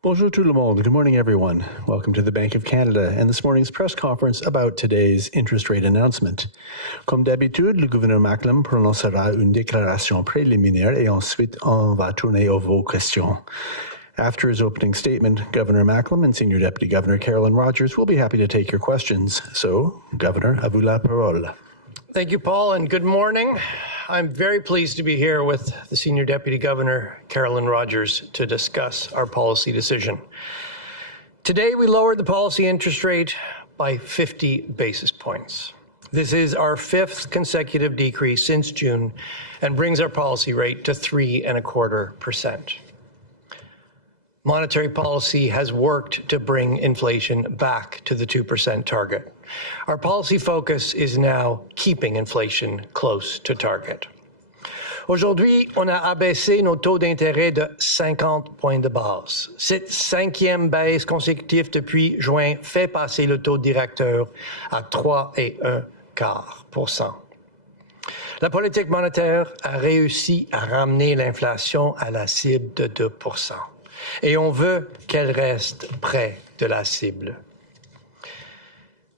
Bonjour tout le monde. Good morning, everyone. Welcome to the Bank of Canada and this morning's press conference about today's interest rate announcement. Comme d'habitude, le gouverneur Macklem prononcera une déclaration préliminaire et ensuite on va tourner aux vos questions. After his opening statement, Governor Macklem and Senior Deputy Governor Carolyn Rogers will be happy to take your questions. So, Governor, à vous la parole. Thank you, Paul, and good morning. I'm very pleased to be here with the Senior Deputy Governor, Carolyn Rogers, to discuss our policy decision. Today, we lowered the policy interest rate by 50 basis points. This is our fifth consecutive decrease since June and brings our policy rate to 3.25%. Monetary policy has worked to bring inflation back to the 2% target. Our policy focus is now keeping inflation close to target. Aujourd'hui, on a abaissé nos taux d'intérêt de 50 points de base. Cette cinquième baisse consécutive depuis juin fait passer le taux directeur à 3,25%. La politique monétaire a réussi à ramener l'inflation à la cible de 2%. Et on veut qu'elle reste près de la cible.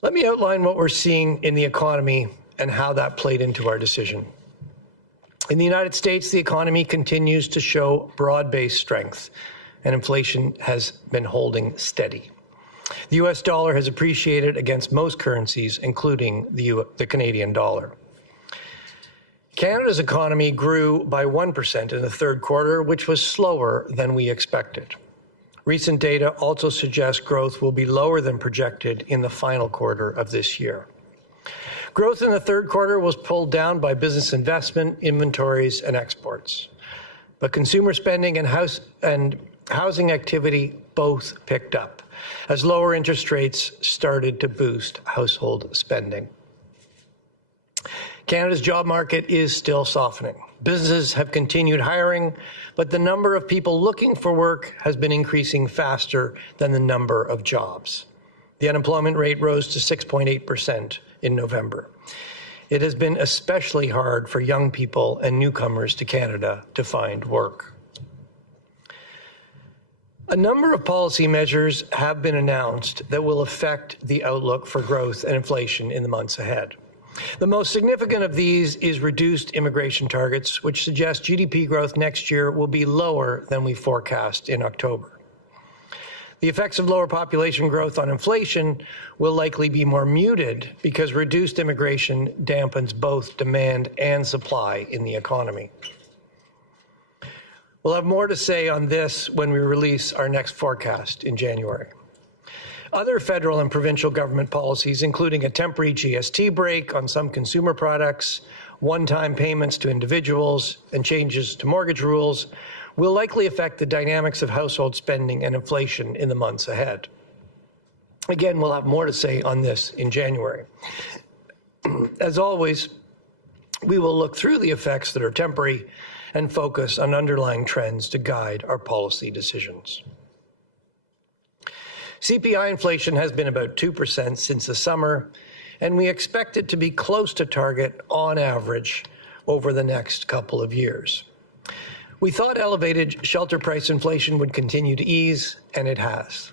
Let me outline what we're seeing in the economy and how that played into our decision. In the United States, the economy continues to show broad-based strength, and inflation has been holding steady. The U.S. dollar has appreciated against most currencies, including the Canadian dollar. Canada's economy grew by 1% in the third quarter, which was slower than we expected. Recent data also suggests growth will be lower than projected in the final quarter of this year. Growth in the third quarter was pulled down by business investment, inventories, and exports. But consumer spending and housing activity both picked up as lower interest rates started to boost household spending. Canada's job market is still softening. Businesses have continued hiring, but the number of people looking for work has been increasing faster than the number of jobs. The unemployment rate rose to 6.8% in November. It has been especially hard for young people and newcomers to Canada to find work. A number of policy measures have been announced that will affect the outlook for growth and inflation in the months ahead. The most significant of these is reduced immigration targets, which suggest GDP growth next year will be lower than we forecast in October. The effects of lower population growth on inflation will likely be more muted because reduced immigration dampens both demand and supply in the economy. We'll have more to say on this when we release our next forecast in January. Other federal and provincial government policies, including a temporary GST break on some consumer products, one-time payments to individuals, and changes to mortgage rules, will likely affect the dynamics of household spending and inflation in the months ahead. Again, we'll have more to say on this in January. As always, we will look through the effects that are temporary and focus on underlying trends to guide our policy decisions. CPI inflation has been about 2% since the summer, and we expect it to be close to target on average over the next couple of years. We thought elevated shelter price inflation would continue to ease, and it has.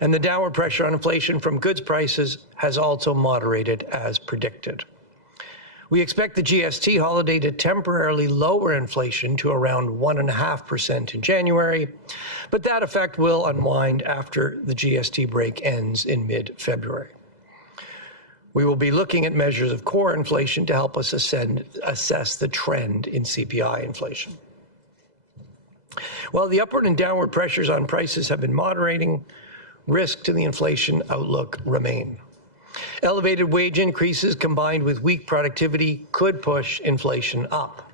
And the downward pressure on inflation from goods prices has also moderated as predicted. We expect the GST holiday to temporarily lower inflation to around 1.5% in January, but that effect will unwind after the GST break ends in mid-February. We will be looking at measures of core inflation to help us assess the trend in CPI inflation. While the upward and downward pressures on prices have been moderating, risk to the inflation outlook remain. Elevated wage increases combined with weak productivity could push inflation up.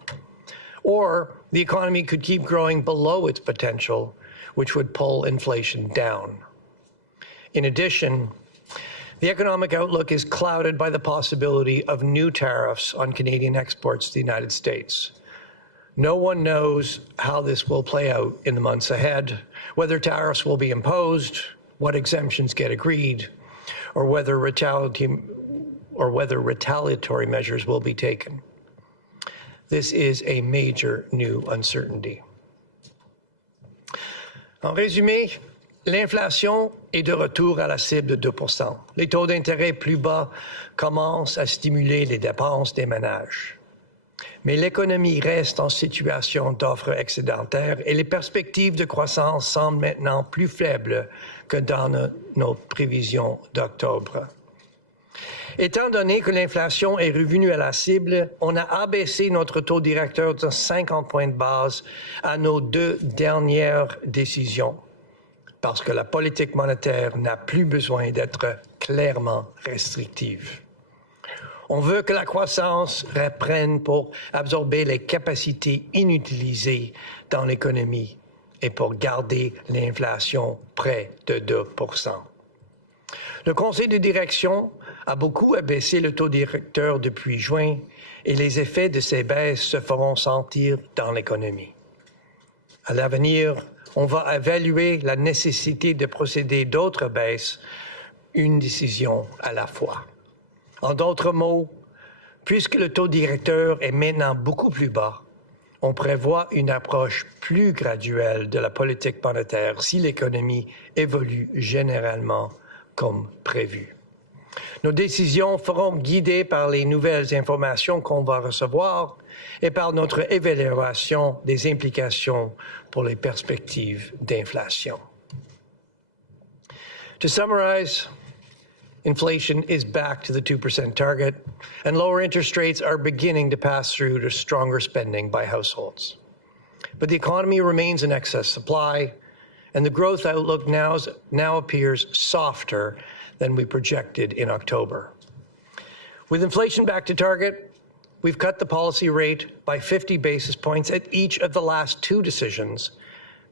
Or the economy could keep growing below its potential, which would pull inflation down. In addition, the economic outlook is clouded by the possibility of new tariffs on Canadian exports to the United States. No one knows how this will play out in the months ahead, whether tariffs will be imposed, what exemptions get agreed, or whether retaliatory measures will be taken. This is a major new uncertainty. En résumé, l'inflation est de retour à la cible de 2 %. Les taux d'intérêt plus bas commencent à stimuler les dépenses des ménages. Mais l'économie reste en situation d'offre excédentaire et les perspectives de croissance semblent maintenant plus faibles que dans nos prévisions d'octobre. Étant donné que l'inflation est revenue à la cible, on a abaissé notre taux directeur de 50 points de base à nos 2 dernières décisions, parce que la politique monétaire n'a plus besoin d'être clairement restrictive. On veut que la croissance reprenne pour absorber les capacités inutilisées dans l'économie et pour garder l'inflation près de 2 %. Le conseil de direction a beaucoup abaissé le taux directeur depuis juin et les effets de ces baisses se feront sentir dans l'économie. À l'avenir, on va évaluer la nécessité de procéder d'autres baisses, une décision à la fois. En d'autres mots, puisque le taux directeur est maintenant beaucoup plus bas, on prévoit une approche plus graduelle de la politique monétaire si l'économie évolue généralement comme prévu. Nos décisions seront guidées par les nouvelles informations qu'on va recevoir et par notre évaluation des implications pour les perspectives d'inflation. To summarize, inflation is back to the 2% target, and lower interest rates are beginning to pass through to stronger spending by households. But the economy remains in excess supply, and the growth outlook now appears softer than we projected in October. With inflation back to target, we've cut the policy rate by 50 basis points at each of the last 2 decisions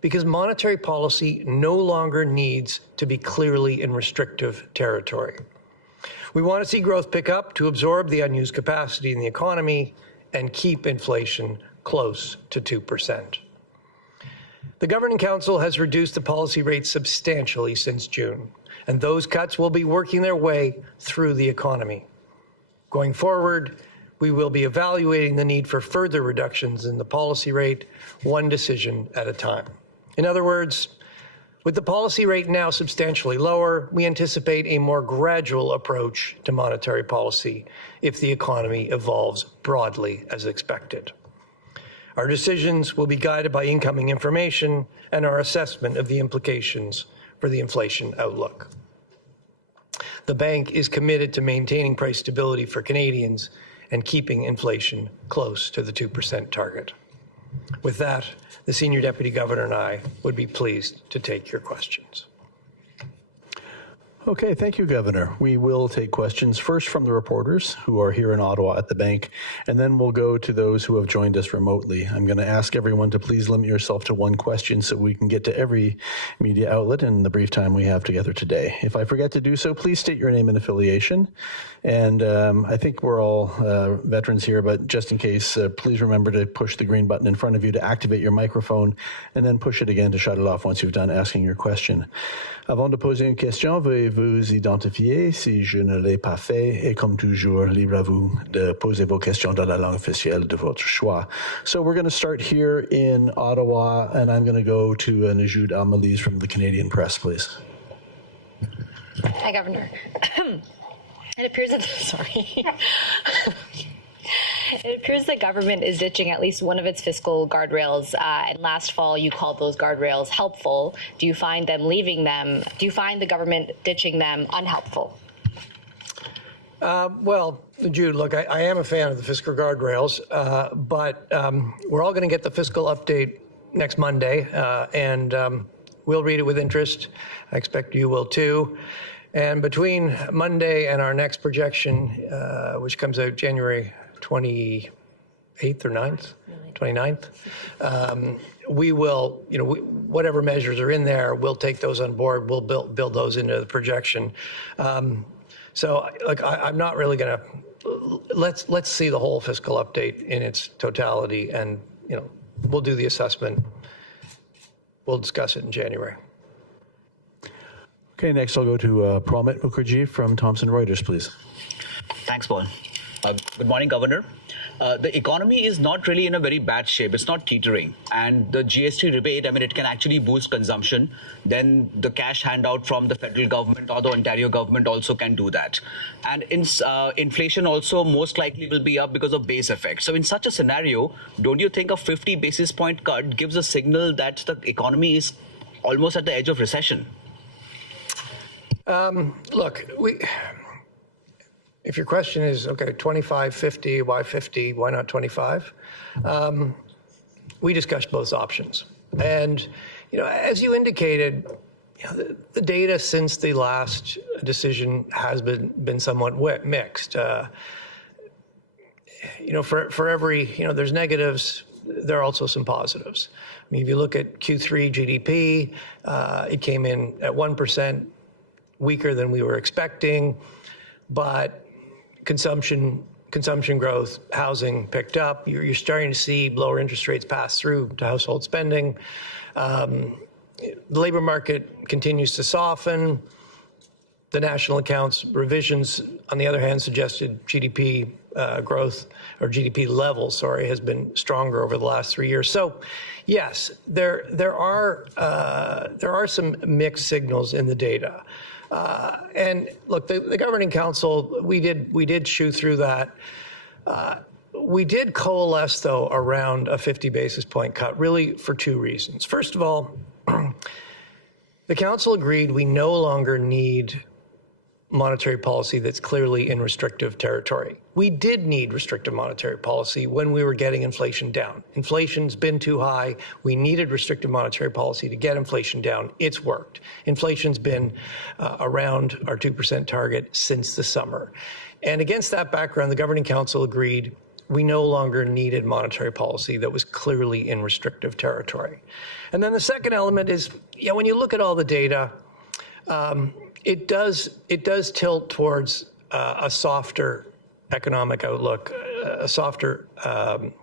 because monetary policy no longer needs to be clearly in restrictive territory. We want to see growth pick up to absorb the unused capacity in the economy and keep inflation close to 2%. The Governing Council has reduced the policy rate substantially since June, and those cuts will be working their way through the economy. Going forward, we will be evaluating the need for further reductions in the policy rate, one decision at a time. In other words, with the policy rate now substantially lower, we anticipate a more gradual approach to monetary policy if the economy evolves broadly as expected. Our decisions will be guided by incoming information and our assessment of the implications for the inflation outlook. The bank is committed to maintaining price stability for Canadians and keeping inflation close to the 2% target. With that, the Senior Deputy Governor and I would be pleased to take your questions. Okay, thank you, Governor. We will take questions first from the reporters who are here in Ottawa at the bank, and then we'll go to those who have joined us remotely. I'm going to ask everyone to please limit yourself to one question so we can get to every media outlet in the brief time we have together today. If I forget to do so, please state your name and affiliation. And I think we're all veterans here, but just in case, please remember to push the green button in front of you to activate your microphone, and then push it again to shut it off once you've done asking your question. Avant de poser une question, veuillez vous identifier si je ne l'ai pas fait, et comme toujours, libre à vous de poser vos questions dans la langue officielle de votre choix. So we're going to start here in Ottawa, and I'm going to go to Najoud Al-Malise from the Canadian Press, please. Hi, Governor. It appears that, It appears the government is ditching at least one of its fiscal guardrails. And last fall, you called those guardrails helpful. Do you find them leaving them? Do you find the government ditching them unhelpful? Well, Jude, look, I am a fan of the fiscal guardrails, but we're all going to get the fiscal update next Monday, and we'll read it with interest. I expect you will too. And between Monday and our next projection, which comes out January 28th or 9th, 29th, we will, whatever measures are in there, we'll take those on board. We'll build those into the projection. So, like, I'm not really going to. Let's see the whole fiscal update in its totality, and we'll do the assessment. We'll discuss it in January. Okay, next I'll go to Pramit Mukherjee from Thomson Reuters, please. Thanks, Paul. Good morning, Governor. the economy is not really in a very bad shape. It's not teetering. And the GST rebate, I mean, it can actually boost consumption. Then the cash handout from the federal government or the Ontario government also can do that. And inflation also most likely will be up because of base effect. So in such a scenario, don't you think a 50 basis point cut gives a signal that the economy is almost at the edge of recession? Look, if your question is, okay, 25, 50, why 50, why not 25? We discussed both options. And, as you indicated, the data since the last decision has been somewhat mixed. For every, there's negatives, there are also some positives. I mean, if you look at Q3 GDP, it came in at 1%, weaker than we were expecting, but consumption growth, housing picked up. You're starting to see lower interest rates pass through to household spending. The labor market continues to soften. The national accounts revisions, on the other hand, suggested GDP growth, or GDP level, has been stronger over the last 3 years. So, yes, there are some mixed signals in the data. And look, the Governing Council, we did chew through that. We did coalesce, though, around a 50 basis point cut, really for two reasons. First of all, the Council agreed we no longer need monetary policy that's clearly in restrictive territory. We did need restrictive monetary policy when we were getting inflation down. Inflation's been too high. We needed restrictive monetary policy to get inflation down. It's worked. Inflation's been around our 2% target since the summer. And against that background, the Governing Council agreed we no longer needed monetary policy that was clearly in restrictive territory. And then the second element is, when you look at all the data, it does tilt towards a softer economic outlook, a softer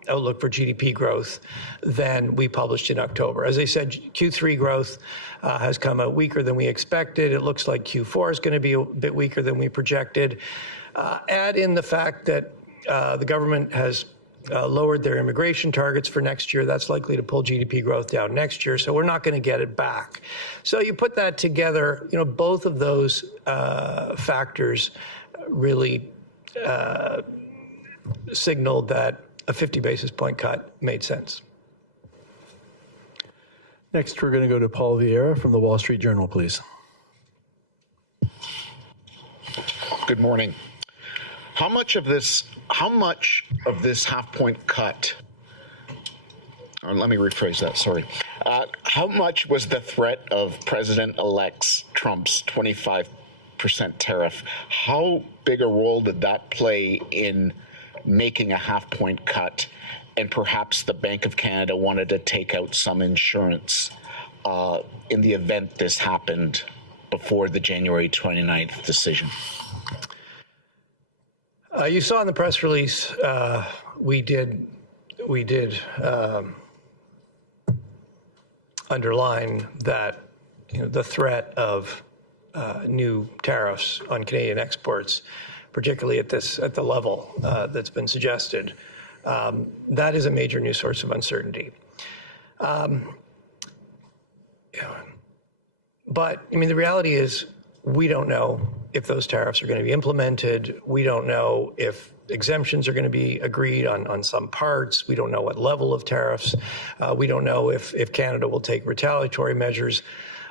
outlook for GDP growth than we published in October. As I said, Q3 growth has come out weaker than we expected. It looks like Q4 is going to be a bit weaker than we projected. Add in the fact that the government has lowered their immigration targets for next year. That's likely to pull GDP growth down next year, so we're not going to get it back. So you put that together, both of those factors really signaled that a 50 basis point cut made sense. Next, we're going to go to Paul Vieira from the Wall Street Journal, please. Good morning. How much of this half-point cut, or let me rephrase that, sorry. How much was the threat of President-elect Trump's 25% tariff? How big a role did that play in making a half-point cut? And perhaps the Bank of Canada wanted to take out some insurance in the event this happened before the January 29th decision? You saw in the press release, we did underline that the threat of new tariffs on Canadian exports, particularly at the level that's been suggested, that is a major new source of uncertainty. But the reality is, we don't know if those tariffs are going to be implemented. We don't know if exemptions are going to be agreed on some parts. We don't know what level of tariffs. We don't know if Canada will take retaliatory measures.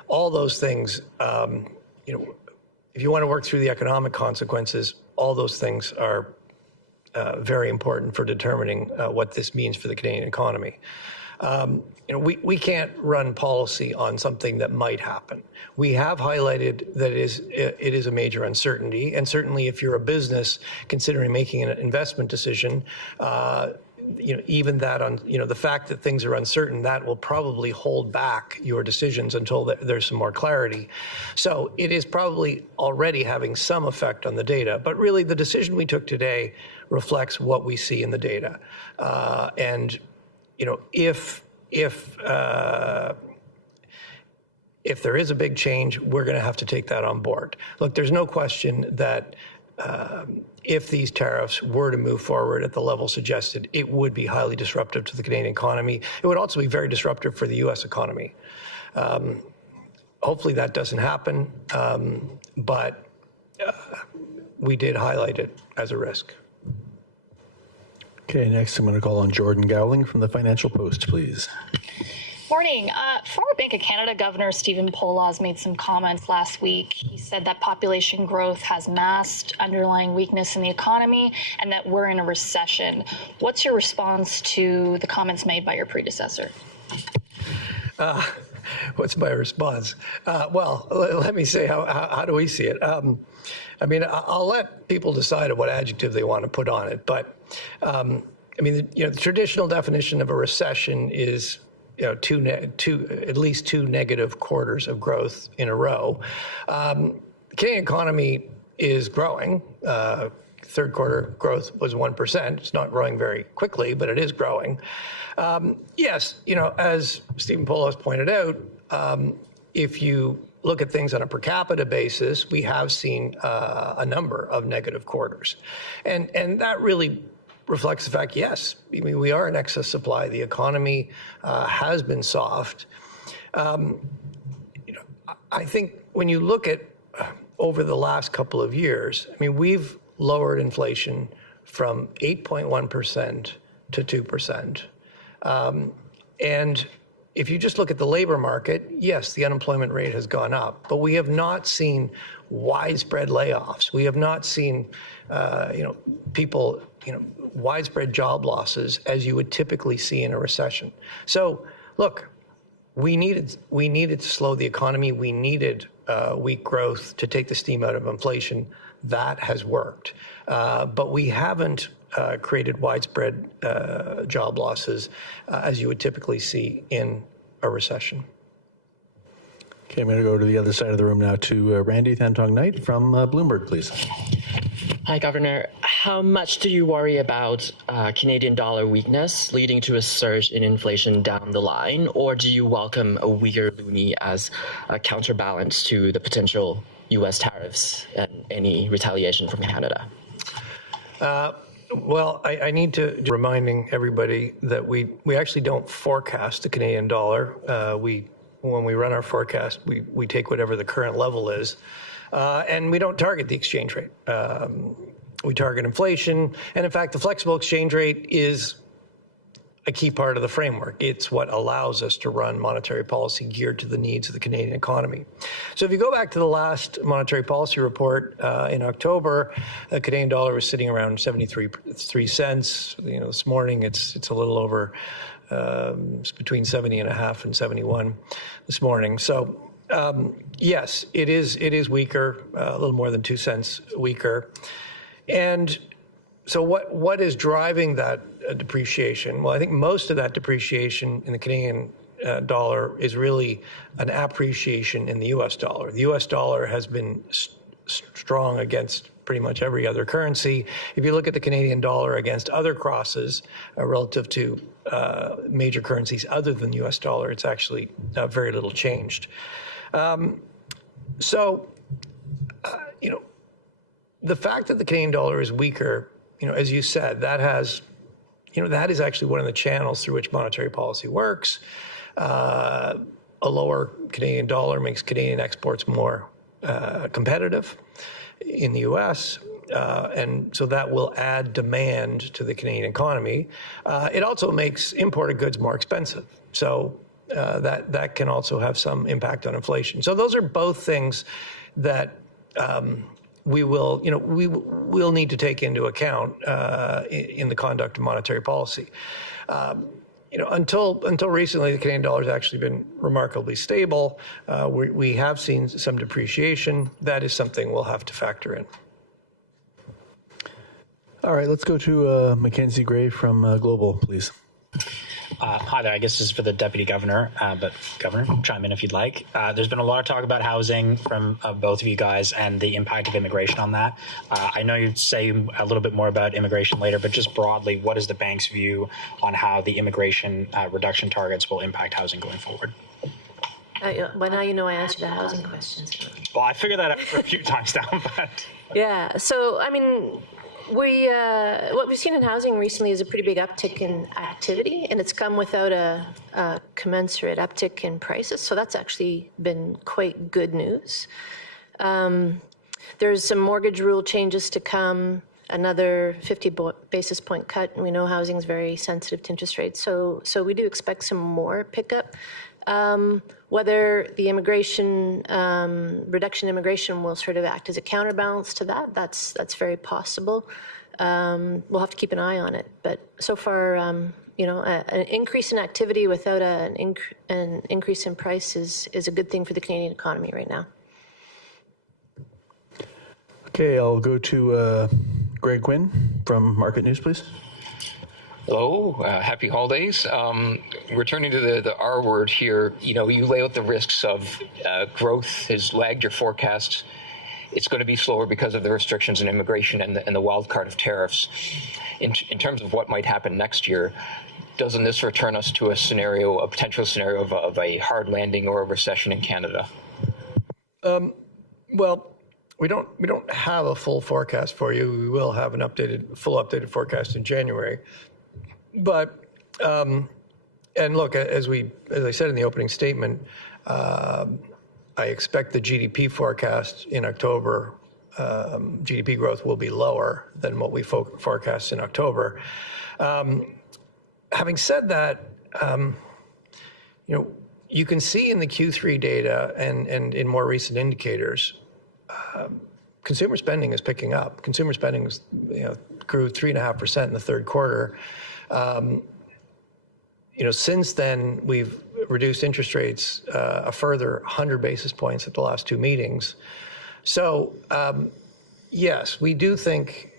All those things, if you want to work through the economic consequences, all those things are very important for determining what this means for the Canadian economy. We can't run policy on something that might happen. We have highlighted that it is a major uncertainty, and certainly if you're a business considering making an investment decision, even that the fact that things are uncertain, that will probably hold back your decisions until there's some more clarity. So it is probably already having some effect on the data, but really the decision we took today reflects what we see in the data, and if there is a big change, we're going to have to take that on board. Look, there's no question that if these tariffs were to move forward at the level suggested, it would be highly disruptive to the Canadian economy. It would also be very disruptive for the U.S. economy. Hopefully that doesn't happen, but we did highlight it as a risk. Okay, next I'm going to call on Jordan Gowling from the Financial Post, please. Morning. Former Bank of Canada Governor Stephen Poloz made some comments last week. He said that population growth has masked underlying weakness in the economy and that we're in a recession. What's your response to the comments made by your predecessor? What's my response? Well, let me say how do we see it? I mean, I'll let people decide what adjective they want to put on it, but I mean, the traditional definition of a recession is at least two negative quarters of growth in a row. The Canadian economy is growing. Third quarter growth was 1%. It's not growing very quickly, but it is growing. Yes, as Stephen Poloz pointed out, if you look at things on a per capita basis, we have seen a number of negative quarters. And that really reflects the fact, yes, I mean, we are in excess supply. The economy has been soft. I think when you look at over the last couple of years, I mean, we've lowered inflation from 8.1% to 2%. And if you just look at the labor market, yes, the unemployment rate has gone up, but we have not seen widespread layoffs. We have not seen, people, widespread job losses as you would typically see in a recession. So, look, we needed to slow the economy. We needed weak growth to take the steam out of inflation. That has worked, but we haven't created widespread job losses as you would typically see in a recession. Okay, I'm going to go to the other side of the room now to Randy Thantong-Knight from Bloomberg, please. Hi, Governor. How much do you worry about Canadian dollar weakness leading to a surge in inflation down the line, or do you welcome a weaker loonie as a counterbalance to the potential U.S. tariffs and any retaliation from Canada? Well, I need to reminding everybody that we actually don't forecast the Canadian dollar. When we run our forecast, we take whatever the current level is, and we don't target the exchange rate. We target inflation, and in fact, the flexible exchange rate is a key part of the framework. It's what allows us to run monetary policy geared to the needs of the Canadian economy. So if you go back to the last monetary policy report in October, the Canadian dollar was sitting around 73 cents. This morning it's a little over, it's between 70.5 and 71 this morning. So yes, it is weaker, a little more than 2 cents weaker. And so what is driving that depreciation? Well, I think most of that depreciation in the Canadian dollar is really an appreciation in the U.S. dollar. The U.S. dollar has been strong against pretty much every other currency. If you look at the Canadian dollar against other crosses relative to major currencies other than the U.S. dollar, it's actually very little changed. The fact that the Canadian dollar is weaker, as you said, that is actually one of the channels through which monetary policy works. A lower Canadian dollar makes Canadian exports more competitive in the U.S., and so that will add demand to the Canadian economy. It also makes imported goods more expensive, so that can also have some impact on inflation. So those are both things that we'll need to take into account in the conduct of monetary policy. Until recently, the Canadian dollar has actually been remarkably stable. We have seen some depreciation. That is something we'll have to factor in. All right, let's go to Mackenzie Gray from Global, please. Hi there. I guess this is for the Deputy Governor, but Governor, chime in if you'd like. There's been a lot of talk about housing from both of you guys and the impact of immigration on that. I know you'd say a little bit more about immigration later, but just broadly, what is the bank's view on how the immigration reduction targets will impact housing going forward? By now you know I answered the housing questions. Well, I figured that out a few times now, but... Yeah, so, I mean, what we've seen in housing recently is a pretty big uptick in activity, and it's come without a commensurate uptick in prices, so that's actually been quite good news. There's some mortgage rule changes to come, another 50 basis point cut, and we know housing is very sensitive to interest rates, so we do expect some more pickup. Whether the immigration, reduction in immigration will sort of act as a counterbalance to that, that's very possible. We'll have to keep an eye on it. But so far, an increase in activity without an increase in price is a good thing for the Canadian economy right now. Okay, I'll go to Greg Quinn from Market News, please. Hello, happy holidays. Returning to the R word here, you lay out the risks of growth has lagged your forecast. It's going to be slower because of the restrictions in immigration and the wild card of tariffs. In terms of what might happen next year, doesn't this return us to a potential scenario of a hard landing or a recession in Canada? Well, we don't have a full forecast for you. We will have an full updated forecast in January. But, and look, as I said in the opening statement, I expect the GDP forecast in October, GDP growth will be lower than what we forecast in October. Having said that, you can see in the Q3 data and in more recent indicators, consumer spending is picking up. Consumer spending was, grew 3.5% in the third quarter. Since then, we've reduced interest rates a further 100 basis points at the last two meetings. So, yes, we do think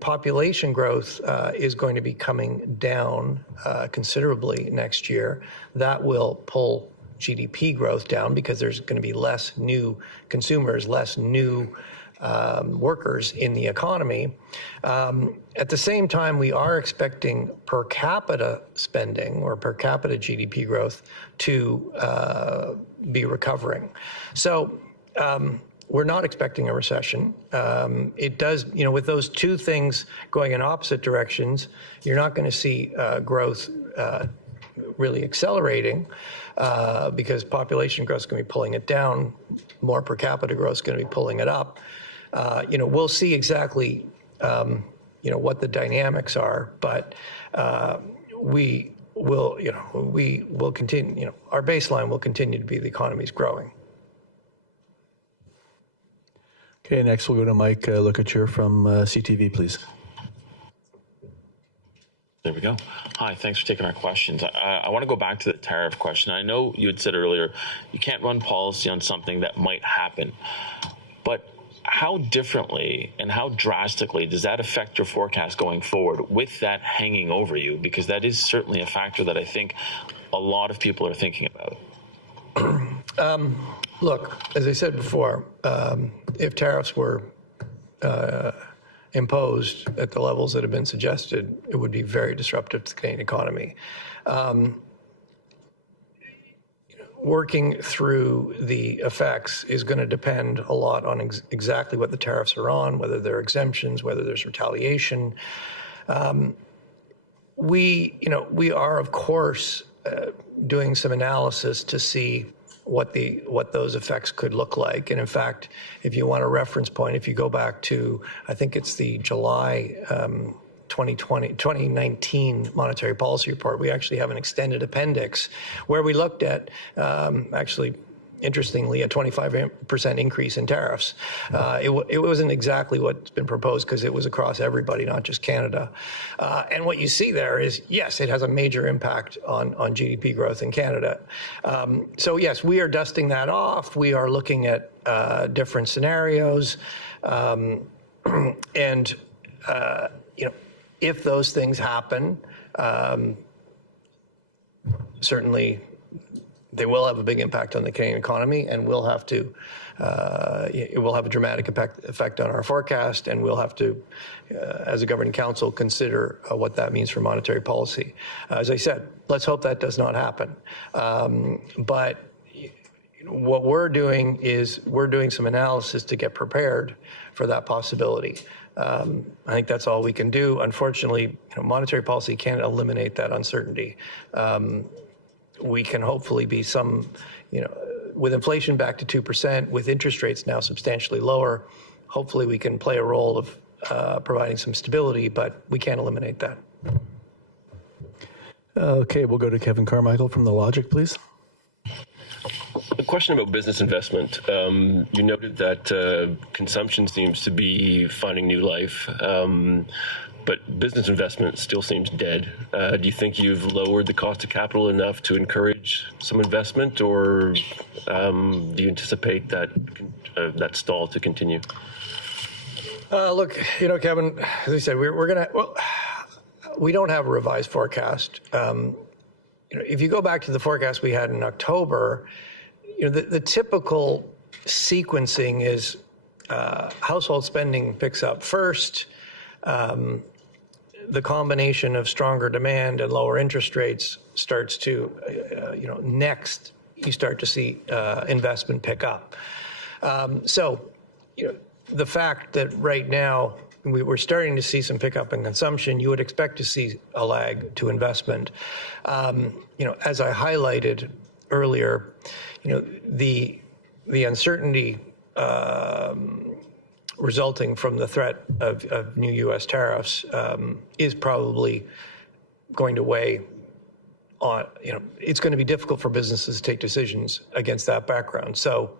population growth is going to be coming down considerably next year. That will pull GDP growth down because there's going to be less new consumers, less new workers in the economy. At the same time, we are expecting per capita spending or per capita GDP growth to be recovering. So we're not expecting a recession. It does, with those two things going in opposite directions, you're not going to see growth really accelerating because population growth is going to be pulling it down. More per capita growth is going to be pulling it up. We'll see exactly, what the dynamics are, but we will continue, our baseline will continue to be the economy's growing. Okay, next we'll go to Mike Lukacher from CTV, please. There we go. Hi, thanks for taking our questions. I want to go back to the tariff question. I know you had said earlier, you can't run policy on something that might happen, but how differently and how drastically does that affect your forecast going forward with that hanging over you? Because that is certainly a factor that I think a lot of people are thinking about. Look, as I said before, if tariffs were imposed at the levels that have been suggested, it would be very disruptive to the Canadian economy. Working through the effects is going to depend a lot on exactly what the tariffs are on, whether there are exemptions, whether there's retaliation. We are, of course, doing some analysis to see what those effects could look like. And in fact, if you want a reference point, if you go back to, I think it's the July 2019 monetary policy report, we actually have an extended appendix where we looked at, actually, interestingly, a 25% increase in tariffs. It wasn't exactly what's been proposed because it was across everybody, not just Canada. And what you see there is, yes, it has a major impact on GDP growth in Canada. So yes, we are dusting that off. We are looking at different scenarios. And if those things happen, certainly they will have a big impact on the Canadian economy, and we'll have to, it will have a dramatic effect on our forecast, and we'll have to, as a governing council, consider what that means for monetary policy. As I said, let's hope that does not happen. But what we're doing is we're doing some analysis to get prepared for that possibility. I think that's all we can do. Unfortunately, monetary policy can't eliminate that uncertainty. We can hopefully be some, with inflation back to 2%, with interest rates now substantially lower, hopefully we can play a role of providing some stability, but we can't eliminate that. Okay, we'll go to Kevin Carmichael from The Logic, please. A question about business investment. You noted that consumption seems to be finding new life, but business investment still seems dead. Do you think you've lowered the cost of capital enough to encourage some investment, or do you anticipate that that stall to continue? Look, Kevin, as I said, we don't have a revised forecast. If you go back to the forecast we had in October, the typical sequencing is household spending picks up first. The combination of stronger demand and lower interest rates starts to, next you start to see investment pick up. The fact that right now we're starting to see some pickup in consumption, you would expect to see a lag to investment. As I highlighted earlier, the uncertainty resulting from the threat of new U.S. tariffs is probably going to weigh on, it's going to be difficult for businesses to take decisions against that background. So,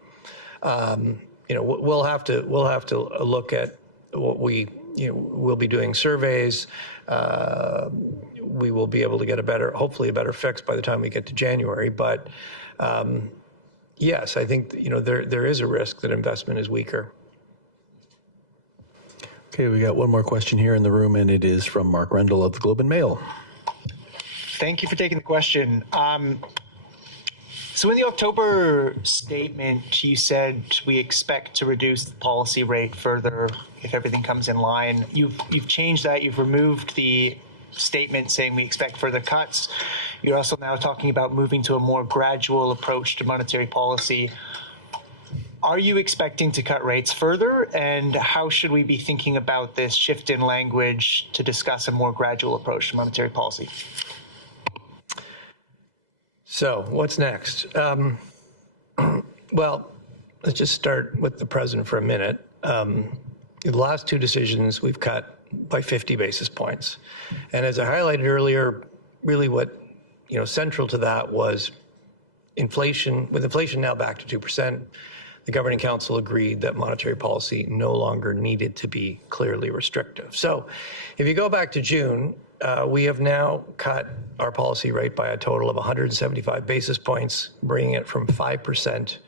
we'll have to look at what we'll be doing surveys. We will be able to get hopefully a better fix by the time we get to January. But yes, I think there is a risk that investment is weaker. Okay, we got one more question here in the room, and it is from Mark Rendell of the Globe and Mail. Thank you for taking the question. So in the October statement, you said we expect to reduce the policy rate further if everything comes in line. You've changed that. You've removed the statement saying we expect further cuts. You're also now talking about moving to a more gradual approach to monetary policy. Are you expecting to cut rates further? And how should we be thinking about this shift in language to discuss a more gradual approach to monetary policy? So what's next? Well, let's just start with the president for a minute. The last two decisions we've cut by 50 basis points. And as I highlighted earlier, really what, central to that was inflation. With inflation now back to 2%, the Governing Council agreed that monetary policy no longer needed to be clearly restrictive. So if you go back to June, we have now cut our policy rate by a total of 175 basis points, bringing it from 5%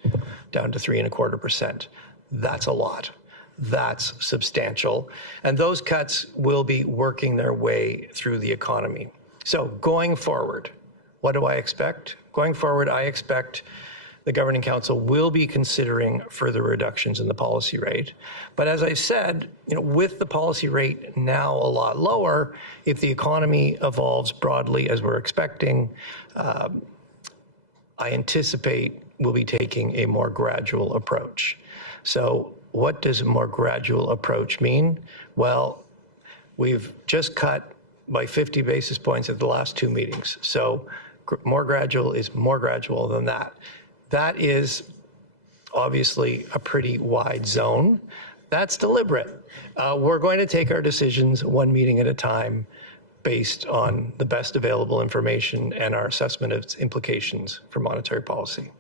down to 3.25%. That's a lot. That's substantial. And those cuts will be working their way through the economy. So going forward, what do I expect? Going forward, I expect the Governing Council will be considering further reductions in the policy rate. But as I said, with the policy rate now a lot lower, if the economy evolves broadly as we're expecting, I anticipate we'll be taking a more gradual approach. So what does a more gradual approach mean? Well, we've just cut by 50 basis points at the last two meetings. So more gradual is more gradual than that. That is obviously a pretty wide zone. That's deliberate. We're going to take our decisions one meeting at a time based on the best available information and our assessment of its implications for monetary policy.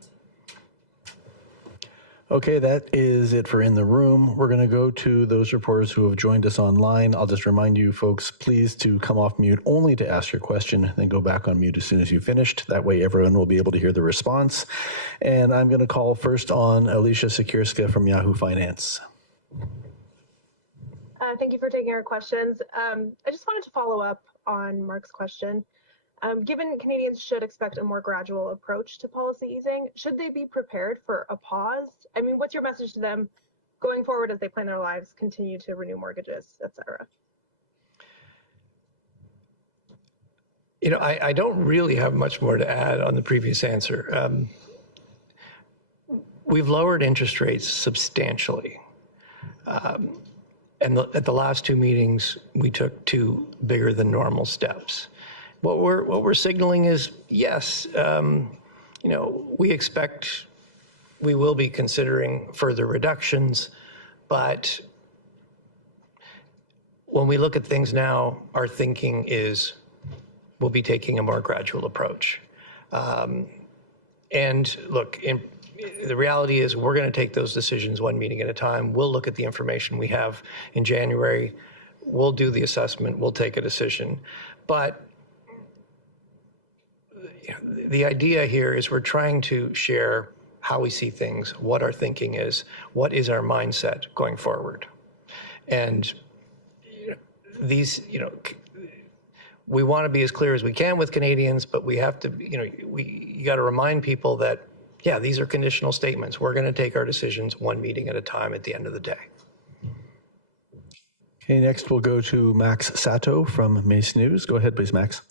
Okay, that is it for In the Room. We're going to go to those reporters who have joined us online. I'll just remind you folks, please, to come off mute only to ask your question, then go back on mute as soon as you've finished. That way everyone will be able to hear the response. And I'm going to call first on Alicia Sikirska from Yahoo Finance. Thank you for taking our questions. I just wanted to follow up on Mark's question. Given Canadians should expect a more gradual approach to policy easing, should they be prepared for a pause? I mean, what's your message to them going forward as they plan their lives, continue to renew mortgages, et cetera? You know, I don't really have much more to add on the previous answer. We've lowered interest rates substantially. And at the last two meetings, we took two bigger than normal steps. What we're signaling is, yes, you know, we expect we will be considering further reductions, but when we look at things now, our thinking is we'll be taking a more gradual approach. And look, the reality is we're going to take those decisions one meeting at a time. We'll look at the information we have in January. We'll do the assessment. We'll take a decision. But the idea here is we're trying to share how we see things, what our thinking is, what is our mindset going forward. And these, you know, we want to be as clear as we can with Canadians, but we have to, you know, you got to remind people that, yeah, these are conditional statements. We're going to take our decisions one meeting at a time at the end of the day. Okay, next we'll go to Max Sato from Mace News. Go ahead, please, Max.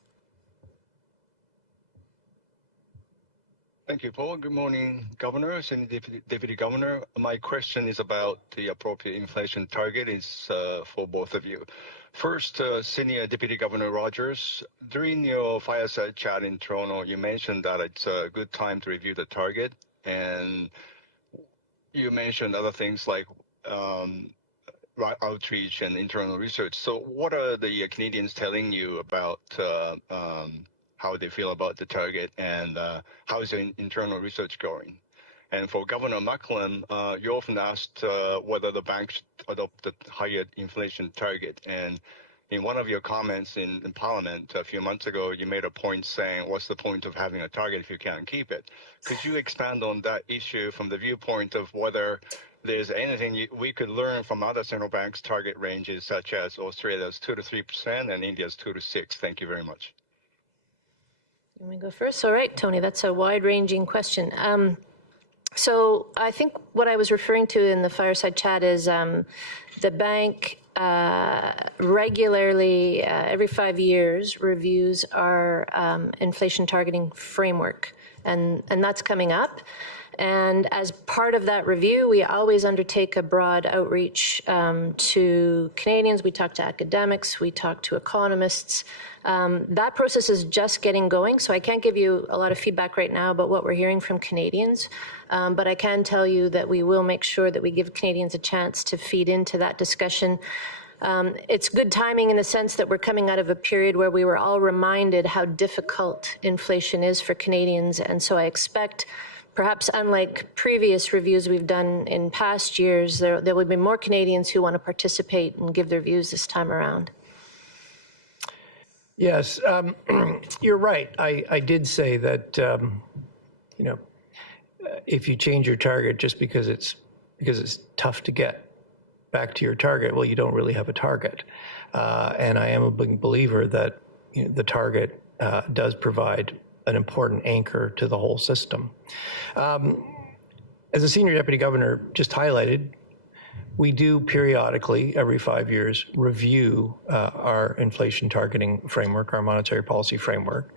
Thank you, Paul. Good morning, Governor and Deputy Governor. My question is about the appropriate inflation target. It's for both of you. First, Senior Deputy Governor Rogers, during your fireside chat in Toronto, you mentioned that it's a good time to review the target, and you mentioned other things like outreach and internal research. So what are the Canadians telling you about how they feel about the target, and how is the internal research going? And for Governor Macklem, you often asked whether the bank should adopt the higher inflation target. And in one of your comments in Parliament a few months ago, you made a point saying, what's the point of having a target if you can't keep it? Could you expand on that issue from the viewpoint of whether there's anything we could learn from other central banks' target ranges, such as Australia's 2 to 3% and India's 2 to 6? Thank you very much. Let me go first. All right, Tony, that's a wide-ranging question. So I think what I was referring to in the fireside chat is the bank regularly, every 5 years, reviews our inflation targeting framework, and that's coming up. And as part of that review, we always undertake a broad outreach to Canadians. We talk to academics, we talk to economists. That process is just getting going, so I can't give you a lot of feedback right now about what we're hearing from Canadians. But I can tell you that we will make sure that we give Canadians a chance to feed into that discussion. It's good timing in the sense that we're coming out of a period where we were all reminded how difficult inflation is for Canadians. And so I expect, perhaps unlike previous reviews we've done in past years, there will be more Canadians who want to participate and give their views this time around. Yes, you're right. I did say that, you know, if you change your target just because it's tough to get back to your target, well, you don't really have a target. And I am a big believer that, you know, the target does provide an important anchor to the whole system. As a senior deputy governor just highlighted, we do periodically, every 5 years, review our inflation targeting framework, our monetary policy framework.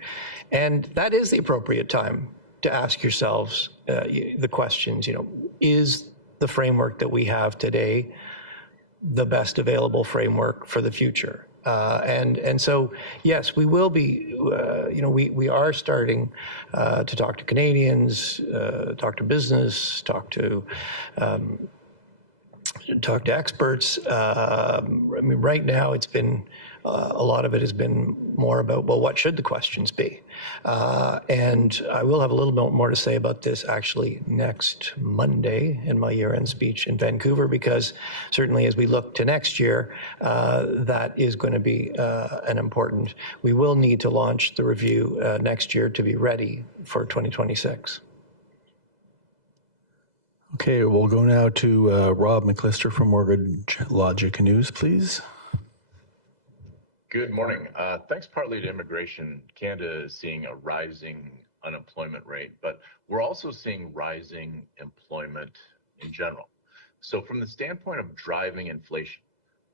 And that is the appropriate time to ask yourselves the questions, you know, is the framework that we have today the best available framework for the future? And so, yes, we will be, you know, we are starting to talk to Canadians, talk to business, talk to experts. I mean, right now it's been, a lot of it has been more about, well, what should the questions be? And I will have a little bit more to say about this actually next Monday in my year-end speech in Vancouver, because certainly as we look to next year, that is going to be an important, we will need to launch the review next year to be ready for 2026. Okay, we'll go now to Rob McClister from Mortgage Logic News, please. Good morning. Thanks partly to immigration, Canada is seeing a rising unemployment rate, but we're also seeing rising employment in general. So from the standpoint of driving inflation,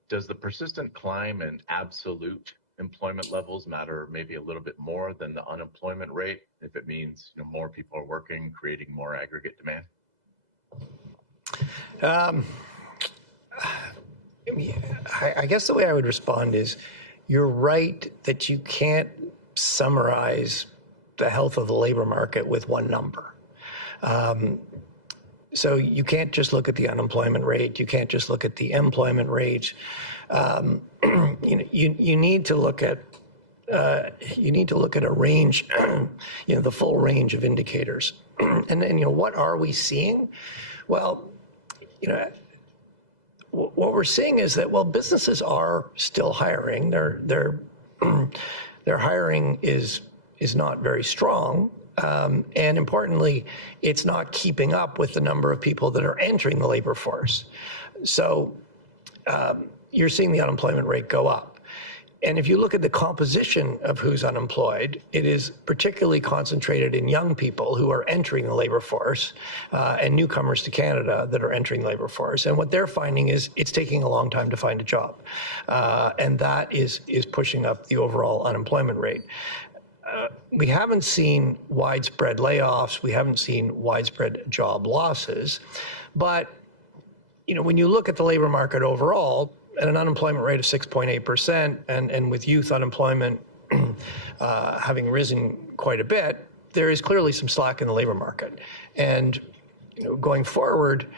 does the persistent climb in absolute employment levels matter maybe a little bit more than the unemployment rate if it means more people are working, creating more aggregate demand? I guess the way I would respond is you're right that you can't summarize the health of the labor market with one number. So you can't just look at the unemployment rate. You can't just look at the employment rate. You need to look at a range, the full range of indicators. And what are we seeing? Well, what we're seeing is that businesses are still hiring. Their hiring is not very strong. And importantly, it's not keeping up with the number of people that are entering the labor force. So you're seeing the unemployment rate go up. And if you look at the composition of who's unemployed, it is particularly concentrated in young people who are entering the labor force and newcomers to Canada that are entering the labor force. And what they're finding is it's taking a long time to find a job. And that is pushing up the overall unemployment rate. We haven't seen widespread layoffs. We haven't seen widespread job losses. But, when you look at the labor market overall, at an unemployment rate of 6.8%, and with youth unemployment having risen quite a bit, there is clearly some slack in the labor market. And going forward,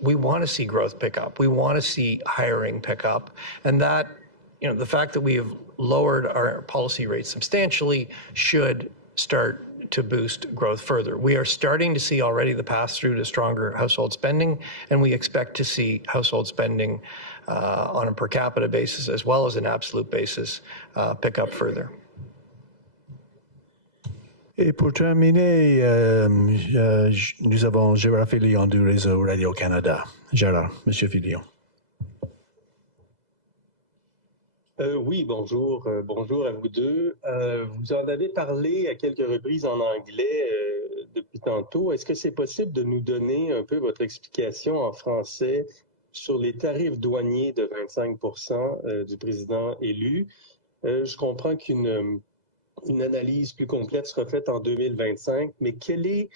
we want to see growth pick up. We want to see hiring pick up. And that, the fact that we have lowered our policy rates substantially should start to boost growth further. We are starting to see already the pass-through to stronger household spending, and we expect to see household spending on a per capita basis as well as an absolute basis pick up further. Et pour terminer, nous avons Gérard Filion du réseau Radio-Canada. Gérard, Monsieur Filion. Oui, bonjour. Bonjour à vous deux. Vous en avez parlé à quelques reprises en anglais depuis tantôt. Est-ce que c'est possible de nous donner un peu votre explication en français sur les tarifs douaniers de 25% du président élu? Je comprends qu'une analyse plus complète sera faite en 2025, mais quel est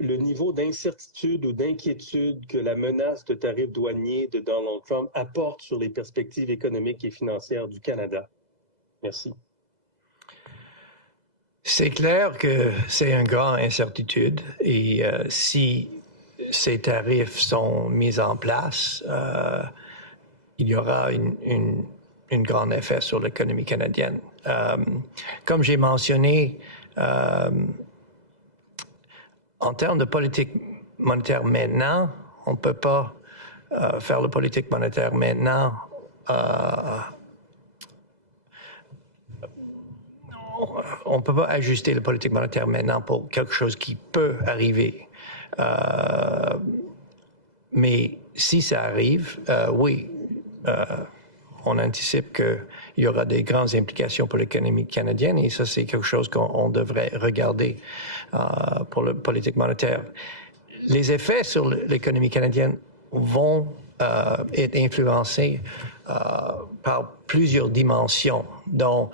le niveau d'incertitude ou d'inquiétude que la menace de tarifs douaniers de Donald Trump apporte sur les perspectives économiques et financières du Canada? Merci. C'est clair que c'est une grande incertitude et si ces tarifs sont mis en place, il y aura un grand effet sur l'économie canadienne. Comme j'ai mentionné, en termes de politique monétaire maintenant, on ne peut pas faire la politique monétaire maintenant. On ne peut pas ajuster la politique monétaire maintenant pour quelque chose qui peut arriver. Mais si ça arrive, oui, on anticipe qu'il y aura des grandes implications pour l'économie canadienne et ça, c'est quelque chose qu'on devrait regarder pour la politique monétaire. Les effets sur l'économie canadienne vont être influencés par plusieurs dimensions, dont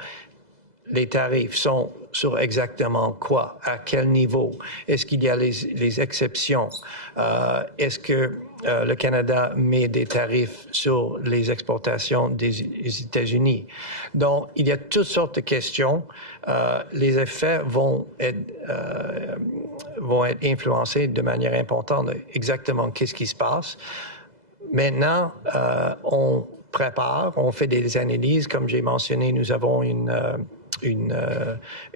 les tarifs sont sur exactement quoi, à quel niveau, est-ce qu'il y a les exceptions, est-ce que le Canada met des tarifs sur les exportations des États-Unis. Donc, il y a toutes sortes de questions. Les effets vont être influencés de manière importante exactement qu'est-ce qui se passe. Maintenant, on prépare, on fait des analyses. Comme j'ai mentionné, nous avons une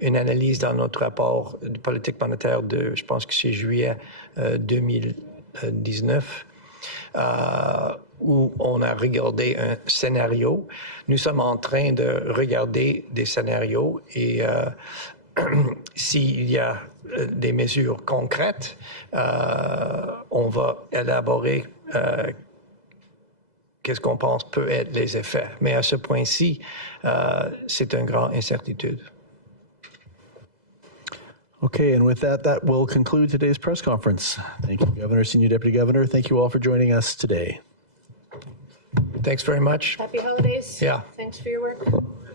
analyse dans notre rapport de politique monétaire de, je pense que c'est juillet 2019, où on a regardé un scénario. Nous sommes en train de regarder des scénarios et s'il y a des mesures concrètes, on va élaborer qu'est-ce qu'on pense peut être les effets. Mais à ce point-ci, c'est une grande incertitude. Okay, and with that, that will conclude today's press conference. Thank you, Governor, Senior Deputy Governor. Thank you all for joining us today. Thanks very much. Happy holidays. Yeah. Thanks for your work.